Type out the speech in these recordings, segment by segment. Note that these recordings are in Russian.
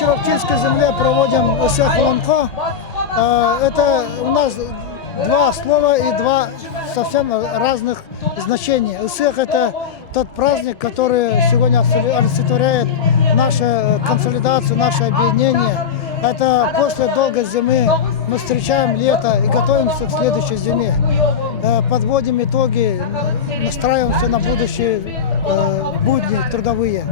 Чероптинской земле проводим Усех Олонхо. Это у нас два слова и два совсем разных значения. Усех — это тот праздник, который сегодня олицетворяет нашу консолидацию, наше объединение. Это после долгой зимы мы встречаем лето и готовимся к следующей зиме. Подводим итоги, настраиваемся на будущие будни трудовые.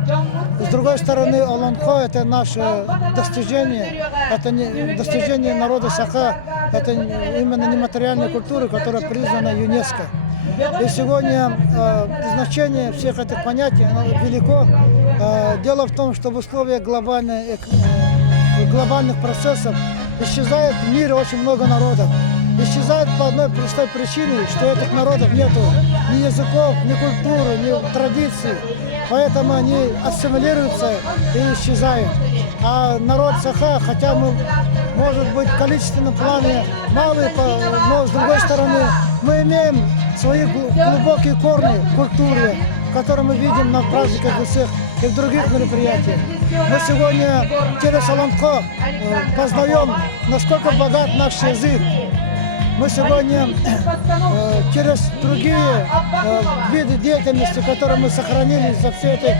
С другой стороны, Олонхо — это наше достижение, это достижение народа Саха, это именно нематериальная культура, которая признана ЮНЕСКО. И сегодня значение всех этих понятий велико. Дело в том, что в условиях глобальных процессов исчезает в мире очень много народов. Исчезает по одной простой причине, что этих народов нету ни языков, ни культуры, ни традиций. Поэтому они ассимилируются и исчезают. А народ Саха, хотя мы, может быть, в количественном плане малый, но с другой стороны мы имеем свои глубокие корни в культуре, которые мы видим на праздниках Усех и в других мероприятиях. Мы сегодня через Олонхо познаем, насколько богат наш язык. Мы сегодня через другие виды деятельности, которые мы сохранили за все эти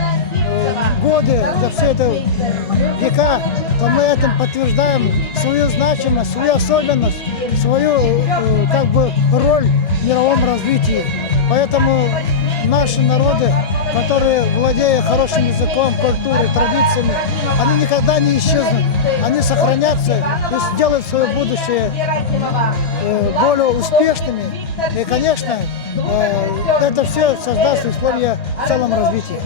годы, за все эти века, то мы этим подтверждаем свою значимость, свою особенность, свою роль в мировом развитии. Поэтому наши народы, которые, владея хорошим языком, культурой, традициями, они никогда не исчезнут, они сохранятся и сделают свое будущее более успешными. И, конечно, это все создаст условия в целом развития.